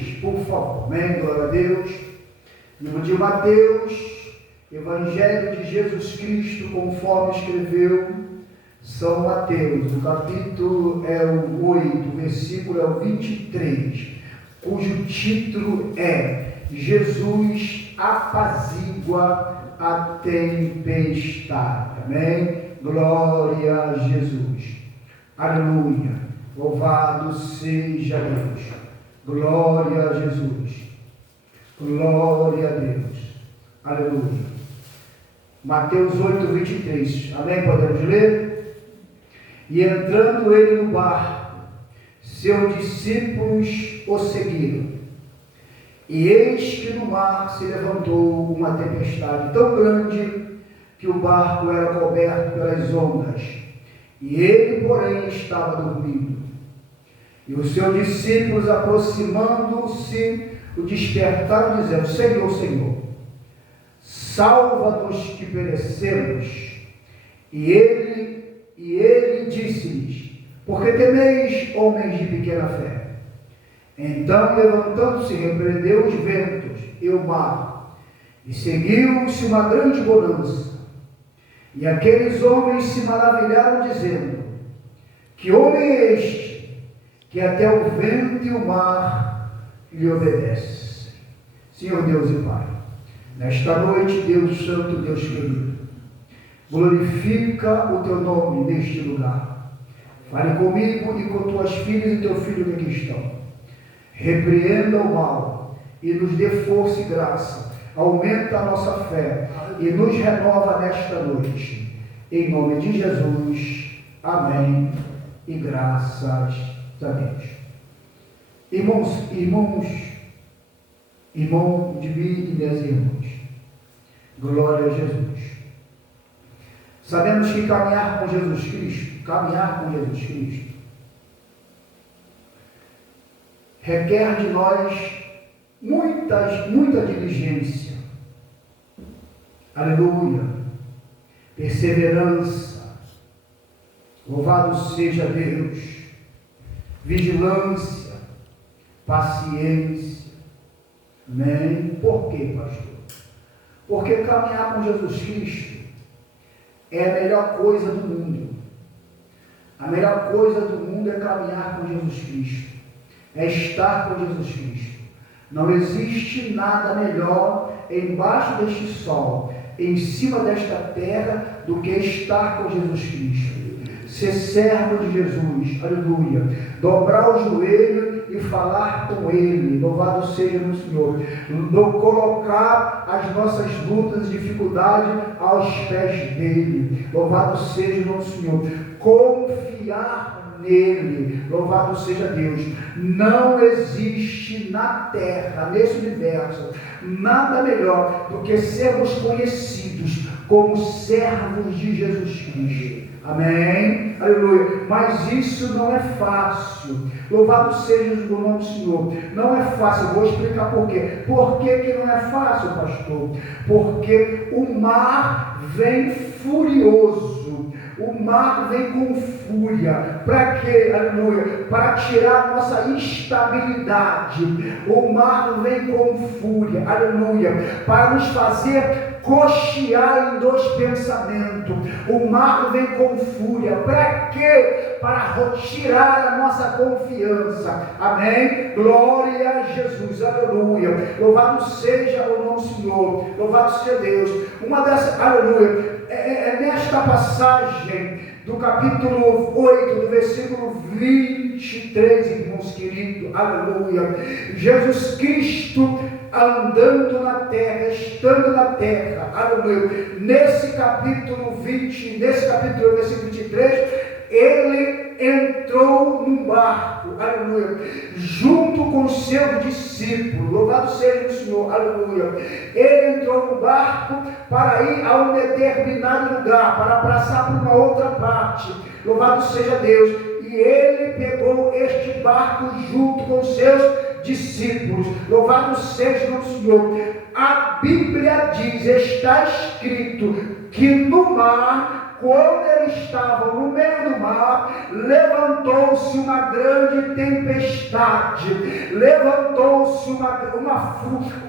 3, por favor. Amém? Glória a Deus. Livro de Mateus, Evangelho de Jesus Cristo, conforme escreveu São Mateus. O capítulo é o 8, o versículo é o 23, cujo título é Jesus apazigua a tempestade. Amém? Glória a Jesus. Aleluia. Louvado seja Deus. Glória a Jesus. Glória a Deus. Aleluia. Mateus 8, 23. Amém? Podemos ler? E entrando ele no barco, seus discípulos o seguiram. E eis que no mar se levantou uma tempestade tão grande que o barco era coberto pelas ondas. E ele, porém, estava dormindo. E os seus discípulos, aproximando-se, o despertaram, dizendo: Senhor, Senhor, salva-nos que perecemos. E ele disse-lhes: Por que temeis, homens de pequena fé? Então, levantando-se, repreendeu os ventos e o mar, e seguiu-se uma grande bonança. E aqueles homens se maravilharam, dizendo: Que homem é este, que até o vento e o mar lhe obedecem? Senhor Deus e Pai, nesta noite, Deus Santo, Deus querido, glorifica o teu nome neste lugar. Fale comigo e com tuas filhas e teu filho que aqui estão. Repreenda o mal e nos dê força e graça. Aumenta a nossa fé e nos renova nesta noite. Em nome de Jesus. Amém. E graças a Deus. Irmão de mim e minhas irmãs, glória a Jesus. Sabemos que caminhar com Jesus Cristo, requer de nós muita diligência, aleluia, perseverança, louvado seja Deus, vigilância, paciência. Amém? Por quê, pastor? Porque caminhar com Jesus Cristo é a melhor coisa do mundo. A melhor coisa do mundo é caminhar com Jesus Cristo, é estar com Jesus Cristo. Não existe nada melhor embaixo deste sol, em cima desta terra, do que estar com Jesus Cristo. Ser servo de Jesus, aleluia. Dobrar o joelho e falar com Ele, louvado seja o Senhor. Não colocar as nossas lutas e dificuldades aos pés dEle, louvado seja o Senhor. Confiar nele, louvado seja Deus. Não existe na terra, nesse universo, nada melhor do que sermos conhecidos como servos de Jesus Cristo. Amém? Aleluia. Mas isso não é fácil. Louvado seja o nome do Senhor. Não é fácil. Eu vou explicar por quê. Por que não é fácil, pastor? Porque o mar vem furioso. O mar vem com fúria. Para quê? Aleluia. Para tirar a nossa instabilidade. O mar vem com fúria. Aleluia. Para nos fazer cochear em dois pensamentos. O mar vem com fúria. Para quê? Para tirar a nossa confiança. Amém? Glória a Jesus. Aleluia. Louvado seja o nome do Senhor. Louvado seja Deus. Uma dessas, aleluia, é nesta passagem do capítulo 8, do versículo 23, irmãos queridos, aleluia, Jesus Cristo andando na terra, estando na terra, aleluia, nesse capítulo 20, versículo 23, ele entrou num barco, aleluia, junto com seus discípulos, louvado seja o Senhor, aleluia. Ele entrou no barco para ir a um determinado lugar, para passar por uma outra parte, louvado seja Deus. E ele pegou este barco junto com seus discípulos, louvado seja o Senhor. A Bíblia diz, está escrito, que no mar quando eles estavam no meio do mar, levantou-se uma grande tempestade, levantou-se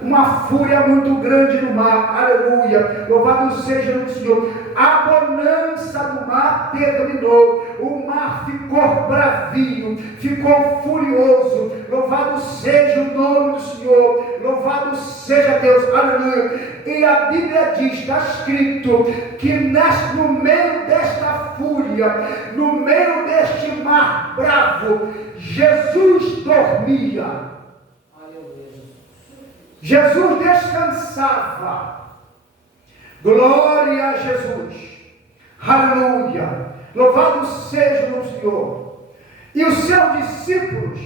uma fúria muito grande no mar, aleluia, louvado seja o Senhor. A bonança do mar terminou, o mar ficou bravio, ficou furioso, louvado seja o nome do Senhor, louvado seja Deus, aleluia. E a Bíblia diz, está escrito, que no meio desta fúria, no meio deste mar bravo, Jesus dormia, Jesus descansava. Glória a Jesus, aleluia, louvado seja o Senhor. E os seus discípulos,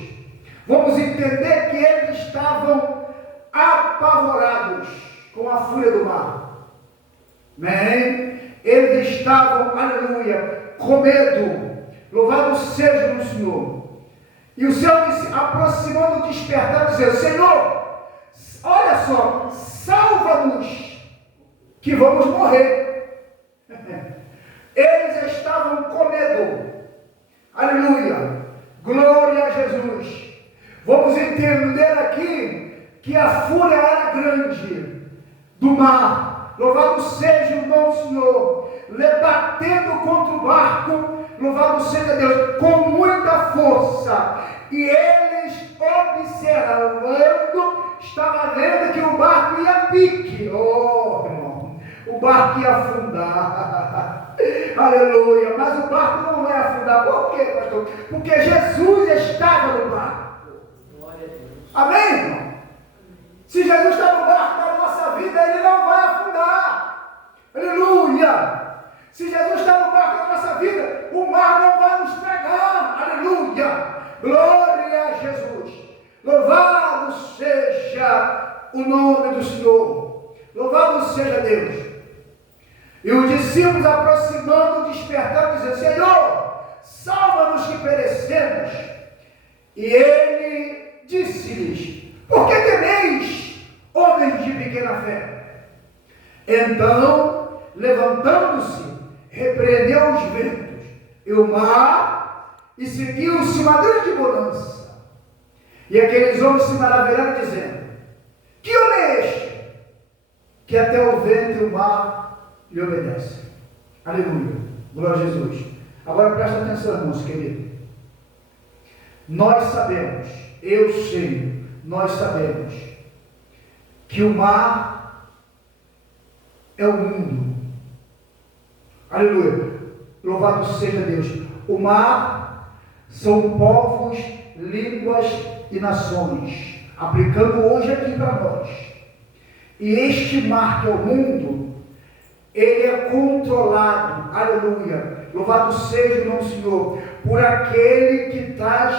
vamos entender que eles estavam apavorados com a fúria do mar, amém? Eles estavam, aleluia, com medo, louvado seja o Senhor. E o Senhor disse, aproximando, despertar, dizendo, Senhor, olha só, salva-nos, que vamos morrer. Eles estavam com medo, aleluia, glória a Jesus. Vamos entender aqui que a fúria era grande do mar, louvado seja o nome do Senhor, batendo contra o barco, louvado seja Deus, com muita força. E eles observando, estavam vendo que o barco ia a pique. Oh, irmão, o barco ia afundar. Aleluia, mas o barco não vai afundar. Por quê, pastor? Porque Jesus estava no barco. Amém, irmão? Se Jesus está no barco da nossa vida, ele não vai afundar. Aleluia. Se Jesus está no barco da nossa vida, o mar não vai nos pegar. Aleluia. Glória a Jesus. Louvado seja o nome do Senhor. Louvado seja Deus. E os discípulos, aproximando, despertaram, dizendo, Senhor, salva-nos que perecemos. E ele disse-lhes, por que temeis, homens de pequena fé? Então, levantando-se, repreendeu os ventos e o mar, e seguiu-se uma grande bonança. E aqueles homens se maravilharam, dizendo, que homem é este, que até o vento e o mar lhe obedecem? Aleluia, glória a Jesus. Agora presta atenção, irmãos queridos. Nós sabemos, eu sei, nós sabemos que o mar é o mundo. Aleluia, louvado seja Deus. O mar são povos, línguas e nações, aplicando hoje aqui para nós. E este mar que é o mundo, ele é controlado, aleluia, louvado seja o nome do Senhor, por aquele que traz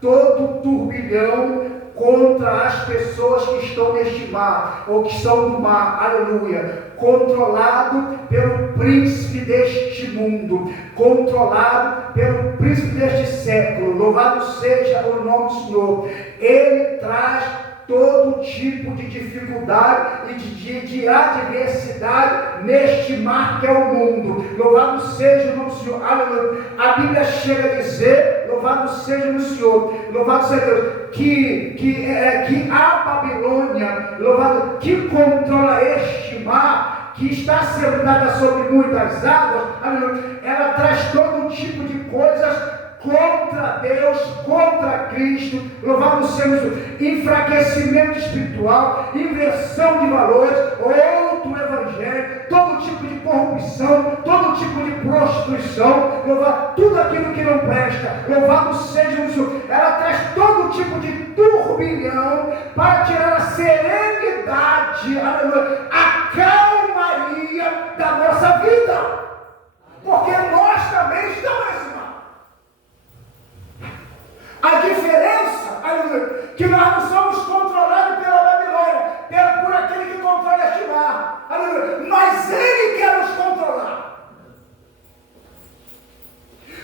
todo o turbilhão contra as pessoas que estão neste mar, ou que estão no mar, aleluia, controlado pelo príncipe deste mundo, controlado pelo príncipe deste século, louvado seja o nome do Senhor. Ele traz todo tipo de dificuldade e de adversidade neste mar que é o mundo, louvado seja o nome do Senhor, aleluia. A Bíblia chega a dizer, louvado seja o Senhor, louvado seja Deus, que a Babilônia, louvado, que controla este mar, que está sentada sobre muitas águas, aleluia, ela traz todo tipo de coisas contra Deus, contra Cristo, louvado seja o Senhor, enfraquecimento espiritual, inversão de valores, outro evangelho, todo tipo de corrupção, todo tipo de prostituição, louvado, tudo aquilo que não presta, louvado seja o Senhor. Ela traz todo tipo de turbilhão para tirar a serenidade, aleluia, a calmaria da nossa vida, porque nós também estamos nesse mar. A diferença, aleluia, que nós não somos controlados pela Babilônia, por aquele que controla este mar, aleluia, mas ele quer nos controlar.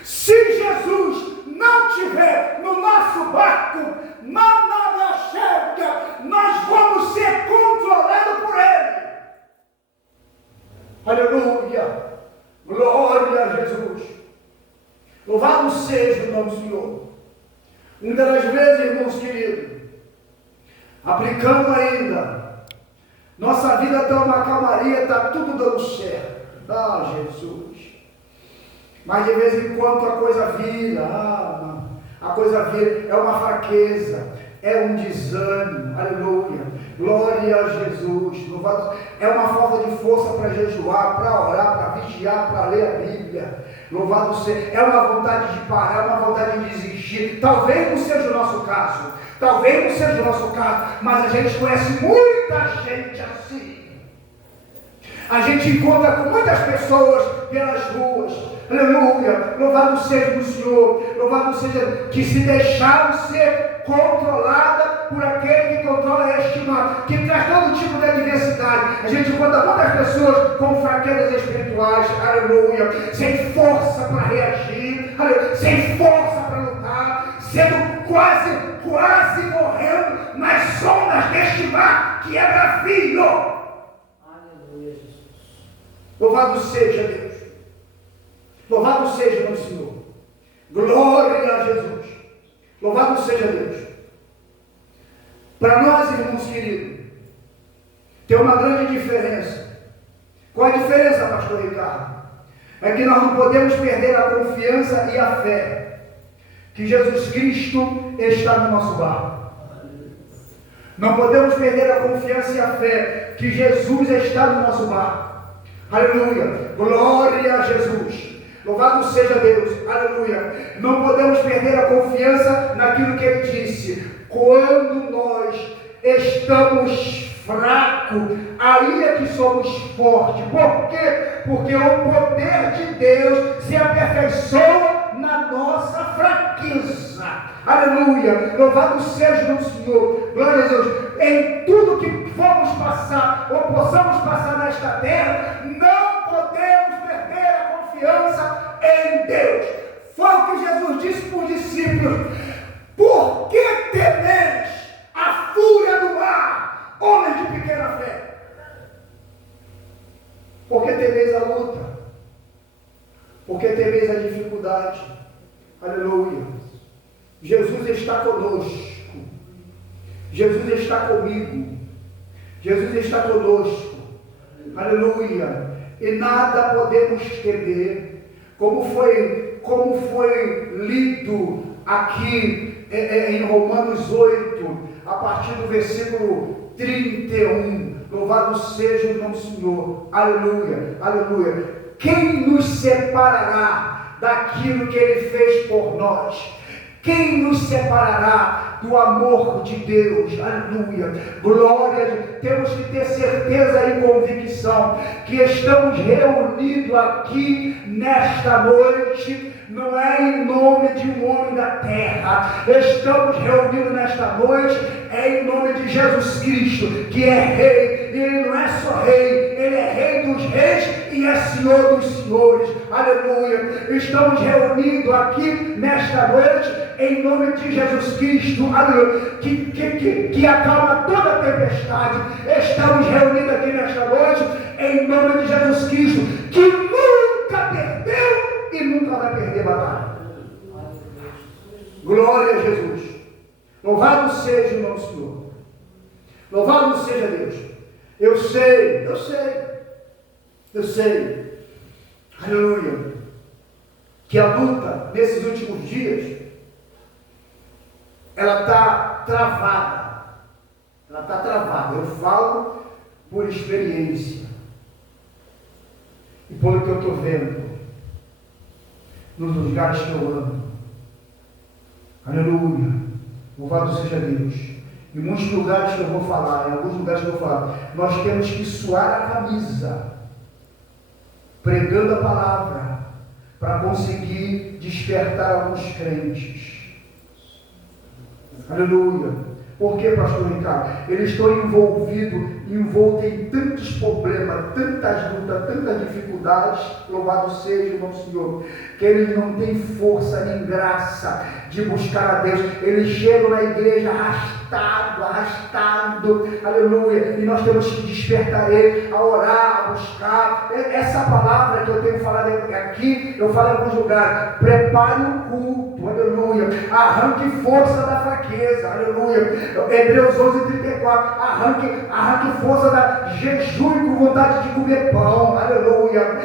Se Jesus não tiver no nosso barco, manada chega, nós vamos ser controlados por ele. Aleluia, glória aplicando ainda. Nossa vida está uma calmaria, está tudo dando certo. Ah, Jesus. Mas de vez em quando a coisa vira, a coisa vira, é uma fraqueza, é um desânimo, aleluia, glória a Jesus, louvado, é uma falta de força para jejuar, para orar, para vigiar, para ler a Bíblia, louvado seja, é uma vontade de parar, uma vontade de desistir, talvez não seja o nosso caso, mas a gente conhece muita gente assim. A gente encontra com muitas pessoas pelas ruas, aleluia, louvado seja o Senhor, louvado seja que se deixaram ser controlada por aquele que controla e estima, que traz todo tipo de adversidade. A gente encontra muitas pessoas com fraquezas espirituais, aleluia, sem força para reagir, aleluia, sem força para lutar, sendo quase morrendo nas ondas deste mar que é bravio. Louvado seja Deus, louvado seja o Senhor, glória a Jesus, louvado seja Deus. Para nós, irmãos queridos, tem uma grande diferença. Qual a diferença, pastor Ricardo? É que nós não podemos perder a confiança e a fé que Jesus Cristo está no nosso barco. Não podemos perder a confiança e a fé que Jesus está no nosso barco. Aleluia, glória a Jesus, louvado seja Deus, aleluia. Não podemos perder a confiança naquilo que Ele disse: quando nós estamos fracos, aí é que somos fortes. Por quê? Porque o poder de Deus se aperfeiçoa na nossa fraqueza. Aleluia, louvado seja o Senhor, glória a Deus. Em tudo que formos passar ou possamos passar nesta terra, não podemos perder a confiança em Deus. Foi o que Jesus disse para os discípulos: por que temeis a fúria do mar, homens de pequena fé? Porque temeis a luta, porque temeis a dificuldade. Aleluia. Jesus está conosco, Jesus está comigo, Jesus está conosco, aleluia, e nada podemos temer, como foi lido aqui em Romanos 8, a partir do versículo 31, louvado seja o nome do Senhor, aleluia, aleluia. Quem nos separará daquilo que Ele fez por nós? Quem nos separará do amor de Deus? Aleluia, glória. Temos que ter certeza e convicção que estamos reunidos aqui nesta noite, não é em nome de um homem da terra. Estamos reunidos nesta noite em nome de Jesus Cristo, que é Rei. Ele não é só Rei, Ele é Rei dos reis e é Senhor dos senhores. Aleluia. Estamos reunidos aqui nesta noite em nome de Jesus Cristo, aleluia, que acalma toda a tempestade. Estamos reunidos aqui nesta noite em nome de Jesus Cristo, que nunca perdeu e nunca vai perder batalha. Glória a Jesus. Louvado seja o nome do Senhor. Louvado seja Deus. Eu sei, aleluia, que a luta nesses últimos dias, ela está travada. Eu falo por experiência e pelo que eu estou vendo nos lugares que eu amo. Aleluia, louvado seja Deus. Em muitos lugares que eu vou falar, em alguns lugares que eu vou falar, nós temos que suar a camisa pregando a palavra para conseguir despertar alguns crentes. Aleluia. Por que, pastor Ricardo? Eles estão envoltos em tantos problemas, tantas lutas, tantas dificuldades, louvado seja o nosso Senhor, que eles não têm força nem graça de buscar a Deus. Eles chegam na igreja arrastados, arrastado, aleluia, e nós temos que despertar ele, a orar, a buscar. Essa palavra que eu tenho falado aqui, eu falo em alguns lugares: prepare o culto, aleluia, arranque força da fraqueza, aleluia. Hebreus 11:34, arranque força da jejum com vontade de comer pão, aleluia.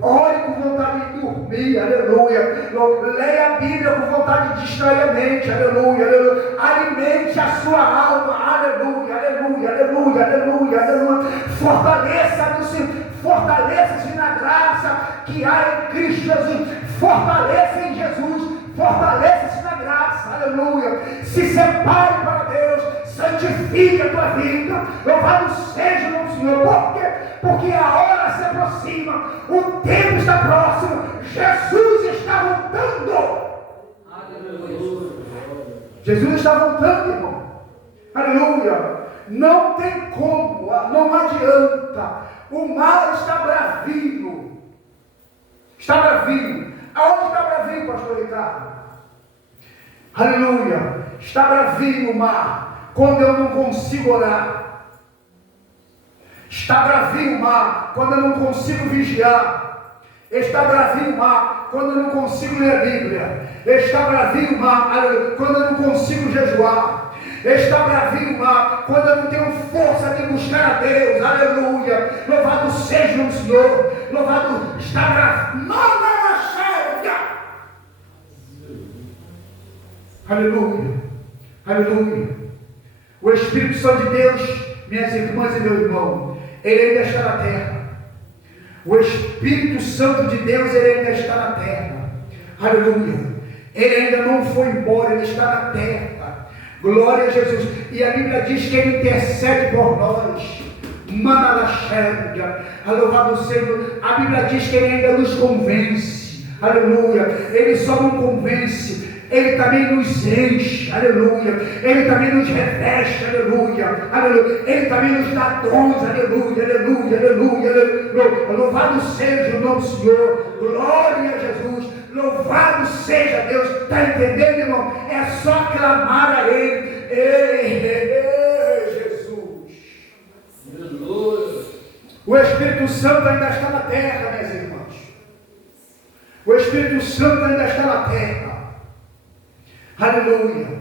Ore com vontade de dormir, aleluia. Leia a Bíblia com vontade de distrair a mente, aleluia, aleluia. Alimente a sua alma, aleluia, aleluia, aleluia, aleluia, aleluia. Fortaleça-se na graça que há em Cristo Jesus. Fortaleça em Jesus, fortaleça-se na graça, aleluia. Se separe para Deus, santifique a tua vida. Louvado seja o nome do Senhor. Por quê? Porque a hora se aproxima, o tempo está próximo, Jesus está voltando. Aleluia. Jesus está voltando, irmão. Aleluia. Não tem como, não adianta. O mar está bravio. Está bravio. Aonde está bravio, pastor Ricardo? Aleluia. Está bravio o mar quando eu não consigo orar. Está bravio o mar quando eu não consigo vigiar. Está bravio o mar quando eu não consigo ler a Bíblia. Está bravio o mar quando eu não consigo jejuar. Está bravio o mar quando eu não tenho força de buscar a Deus. Aleluia. Louvado seja o Senhor. Louvado está bravio. Aleluia. Aleluia. O Espírito Santo de Deus, minhas irmãs e meu irmão, ele ainda está na terra. O Espírito Santo de Deus, ele ainda está na terra. Aleluia. Ele ainda não foi embora, ele está na terra. Glória a Jesus. E a Bíblia diz que ele intercede por nós. Manalaxérdia. Louvado seja. A Bíblia diz que ele ainda nos convence. Aleluia. Ele só não convence, ele também nos enche, aleluia. Ele também nos reveste, aleluia, aleluia. Ele também nos dá dons, aleluia, aleluia, aleluia, aleluia. Louvado seja o nome do Senhor, glória a Jesus, louvado seja Deus. Está entendendo, irmão? É só clamar a Ele. Jesus. O Espírito Santo ainda está na terra, minhas irmãs. O Espírito Santo ainda está na terra. Aleluia.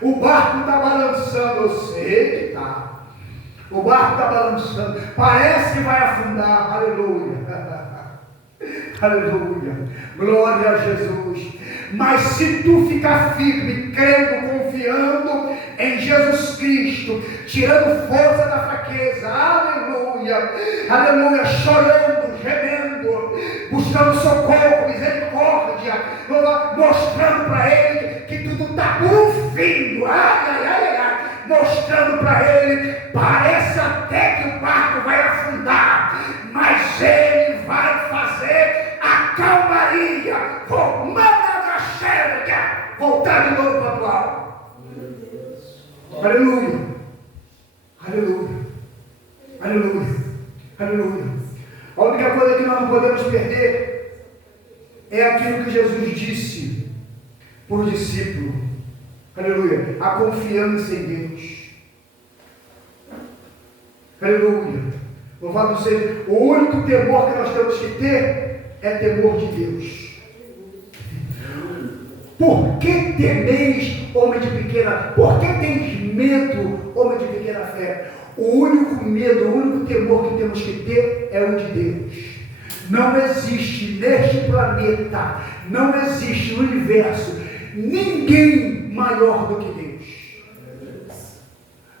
O barco está balançando, eu sei que está. O barco está balançando, parece que vai afundar. Aleluia. Aleluia. Glória a Jesus. Mas se tu ficar firme, crendo, confiando em Jesus Cristo, tirando força da fraqueza, aleluia, aleluia, chorando, gemendo, buscando socorro, misericórdia, mostrando para Ele que tudo está por um fim, mostrando para Ele, parece até que o barco vai afundar, mas Ele vai fazer a calmaria, voltar de novo para a tua alma. Aleluia, aleluia, aleluia, aleluia. A única coisa que nós não podemos perder é aquilo que Jesus disse para o discípulo, aleluia, a confiança em Deus. Aleluia. Louvado seja. O único temor que nós temos que ter é temor de Deus. Por que temeis, homem de pequena? Por que tens medo, homem de pequena fé? O único medo, o único temor que temos que ter é o de Deus. Não existe neste planeta, não existe no universo, ninguém maior do que Deus.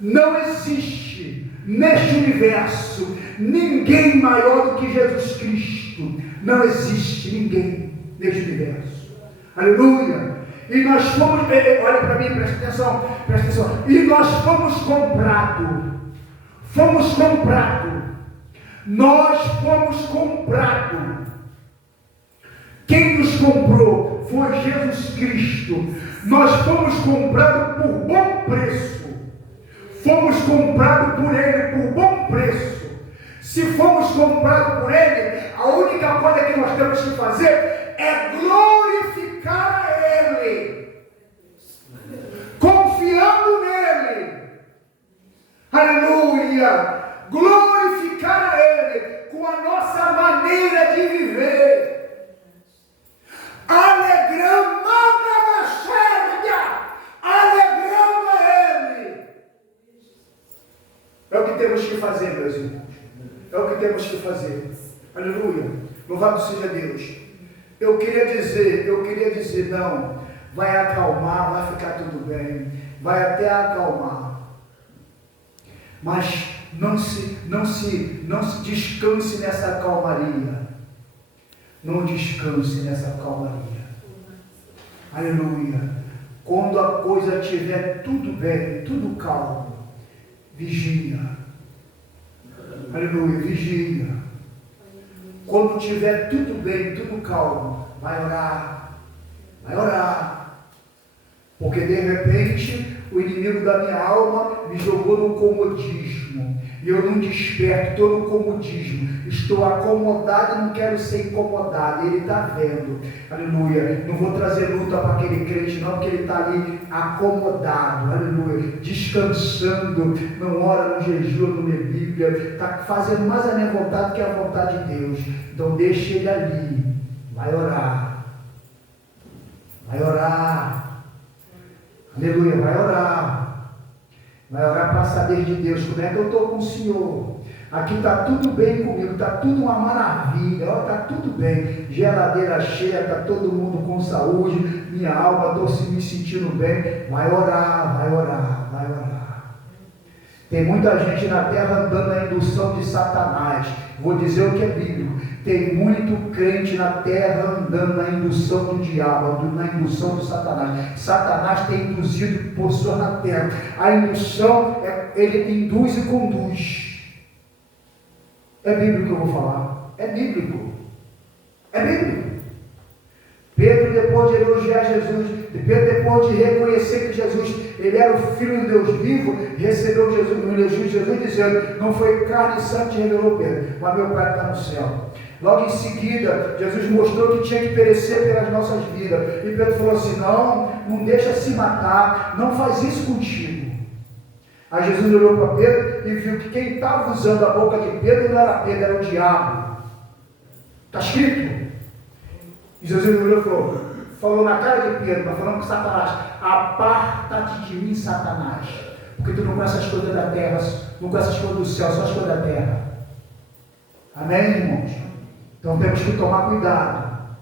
Não existe neste universo ninguém maior do que Jesus Cristo. Não existe ninguém neste universo. Aleluia. E nós fomos, olha para mim, presta atenção, presta atenção. E nós fomos comprados. Fomos comprados. Nós fomos comprados. Quem nos comprou foi Jesus Cristo. Nós fomos comprados por bom preço. Fomos comprados por Ele por bom preço. Se fomos comprados por Ele, a única coisa que nós temos que fazer é glorificar a Ele, confiando nele, Aleluia! Glorificar a Ele com a nossa maneira de viver. Alegrando a Ele. É o que temos que fazer, meus irmãos. É o que temos que fazer. Aleluia. Louvado seja Deus. Eu queria dizer, não, vai acalmar, vai ficar tudo bem, vai até acalmar. Mas não se descanse nessa calmaria. Não descanse nessa calmaria. Aleluia. Quando a coisa estiver tudo bem, tudo calmo, vigia. Aleluia, vigia. Quando estiver tudo bem, tudo calmo, vai orar. Vai orar. Porque de repente o inimigo da minha alma me jogou no comodismo. E eu não desperto, estou no comodismo. Estou acomodado e não quero ser incomodado. Ele está vendo. Aleluia. Não vou trazer luta para aquele crente, não, porque ele está ali acomodado. Aleluia. Descansando. Não ora, não jejua, não lê Bíblia. Está fazendo mais a minha vontade que a vontade de Deus. Então deixe ele ali. Vai orar. Vai orar. Aleluia, vai orar. Vai orar para saber de Deus, como é que eu estou com o Senhor. Aqui está tudo bem comigo, está tudo uma maravilha, está tudo bem. Geladeira cheia, está todo mundo com saúde, minha alma, estou me sentindo bem. Vai orar, vai orar, vai orar. Tem muita gente na terra andando na indução de Satanás. Vou dizer o que é bíblico. Tem muito crente na terra andando na indução do diabo, na indução de Satanás. Satanás tem induzido pessoas na terra. A indução, ele induz e conduz. É bíblico que eu vou falar. É bíblico. É bíblico. Pedro, depois de elogiar Jesus, Pedro, depois de reconhecer que Jesus, ele era o Filho de Deus vivo, recebeu Jesus, no elogio de Jesus, dizendo: não foi carne e sangue que revelou Pedro, mas meu Pai está no céu. Logo em seguida, Jesus mostrou que tinha que perecer pelas nossas vidas. E Pedro falou assim: não deixa se matar, não faz isso contigo. Aí Jesus olhou para Pedro e viu que quem estava usando a boca de Pedro não era Pedro, era o diabo. Está escrito. E Jesus olhou e falou na cara de Pedro, mas falando com Satanás: aparta-te de mim, Satanás, porque tu não conhece as coisas da terra, não conhece as coisas do céu, só as coisas da terra. Amém, irmãos? Então temos que tomar cuidado.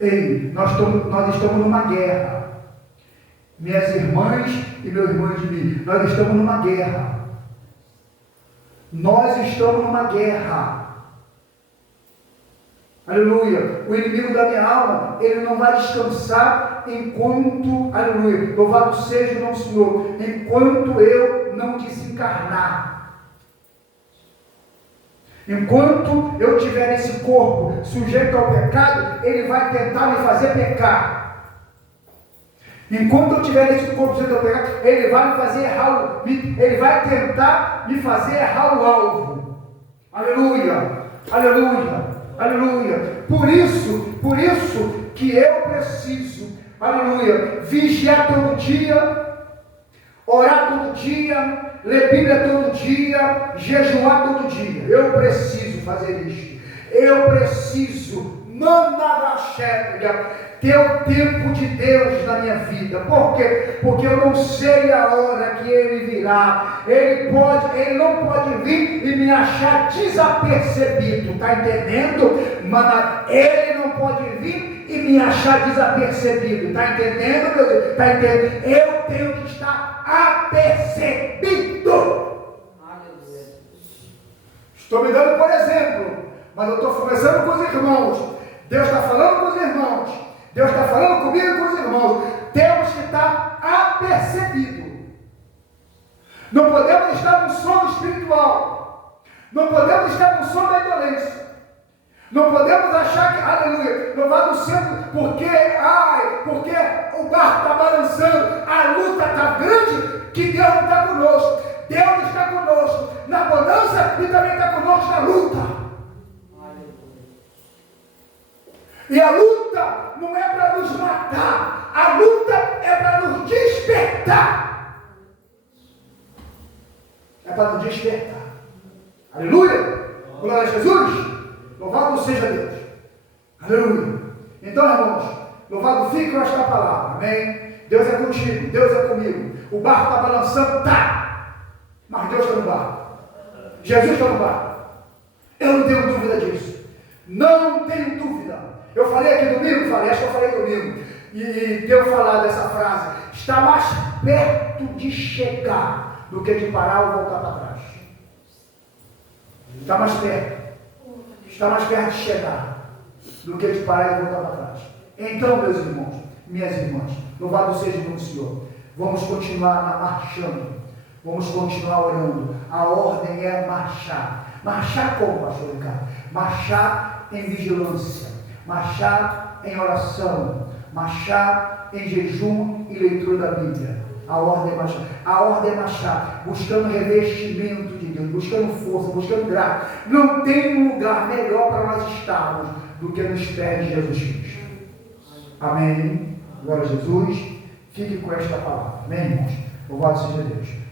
Ei, nós estamos numa guerra. Minhas irmãs e meus irmãos de mim, nós estamos numa guerra. Nós estamos numa guerra. Aleluia. O inimigo da minha alma, ele não vai descansar enquanto, aleluia, louvado seja o nome do Senhor, enquanto eu não desencarnar. Enquanto eu estiver nesse corpo sujeito ao pecado, ele vai tentar me fazer pecar. Enquanto eu estiver nesse corpo sujeito ao pecado, ele vai me fazer errar, ele vai tentar me fazer errar o alvo. Aleluia, aleluia, aleluia. Por isso que eu preciso, aleluia, vigiar todo dia, orar todo dia, ler Bíblia todo dia, jejuar todo dia. Eu preciso fazer isso. Eu preciso, ter o tempo de Deus na minha vida. Por quê? Porque eu não sei a hora que Ele virá. Ele não pode vir e me achar desapercebido. Está entendendo? Mas Ele não pode vir e me achar desapercebido. Está entendendo, meu Deus? Está entendendo? Eu tenho que estar apercebido. Estou me dando por exemplo, mas eu estou conversando com os irmãos. Deus está falando com os irmãos. Deus está falando comigo e com os irmãos. Temos que estar apercebidos. Não podemos estar no sono espiritual. Não podemos estar no sono da indolência. Não podemos achar que, aleluia, louvado seja, porque o barco está balançando, a luta está grande, que Deus não está conosco. Deus está conosco na bonança e também está conosco na luta. E a luta não é para nos matar, a luta é para nos despertar. É para nos despertar. Aleluia! Glória a Jesus! Louvado seja Deus! Aleluia! Então, irmãos, louvado fique com esta palavra. Amém? Deus é contigo, Deus é comigo. O barco está balançando, tá! Mas Deus está no barco. Jesus está no barco. Eu não tenho dúvida disso. Não tenho dúvida. Eu falei aqui domingo, acho que eu falei domingo. E Deus falar dessa frase. Está mais perto de chegar do que de parar ou voltar para trás. Está mais perto. Está mais perto de chegar do que de parar e voltar para trás. Então, meus irmãos, minhas irmãs, louvado seja o nome do Senhor. Vamos continuar marchando. Vamos continuar orando. A ordem é marchar. Marchar como, pastor Ricardo? Marchar em vigilância. Marchar em oração. Marchar em jejum e leitura da Bíblia. A ordem é marchar. A ordem é marchar. Buscando revestimento de Deus. Buscando força. Buscando graça. Não tem um lugar melhor para nós estarmos do que nos pés de Jesus Cristo. Amém. Glória a Jesus. Fique com esta palavra. Amém, irmãos. Louvado seja Deus.